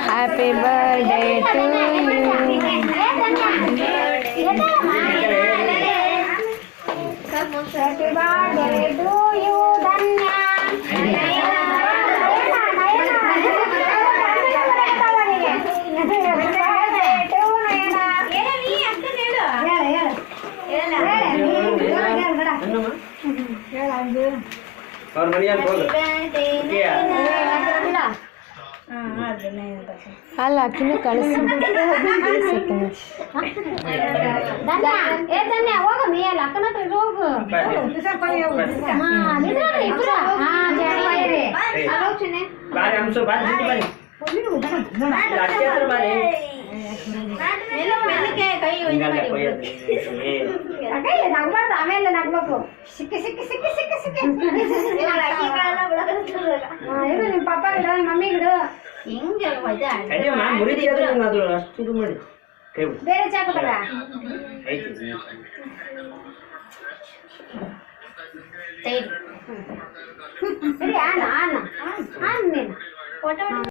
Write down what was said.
Happy birthday to you. Happy birthday to you, Danya. और बढ़िया बोल क्या ಅಲ್ಲ ಅಕ್ಕಿನೂ ಕಳಿಸಿ ಧನ್ಯ ಹೋಗ ಮೇಲ್ ಅಕ್ಕನ ಹತ್ರ ಹೋಗು बारे हम सो बात जल्दी बारे लाके तर बारे ಕೈ ನಗ್ಬಾರ್ದು ಆಮೇಲೆ ನಗ್ಬೇಕು ಸಿಕ್ಕಿ ಸಿಕ್ಕಿ ಸಿಕ್ಕಿ ಸಿಕ್ಕಿ ಸಿಕ್ಕಿ ಇದು ನಿಮ್ಮ ಪಪ್ಪ ಗಿಡ ಮಮ್ಮಿ ಗಿಡ ಹಿಂಗೆ ಅದೇ ಮಾ ಮುರಿದಿ ಅದು ಅದು ಅಷ್ಟು ಇದು ಮಾಡಿ ಕೈ ಬೇರೆ ಚಾಕುತ್ತಲ್ಲ ಆಯ್ತು ಸರಿ ಆನ ನೀನು ಫೋಟೋ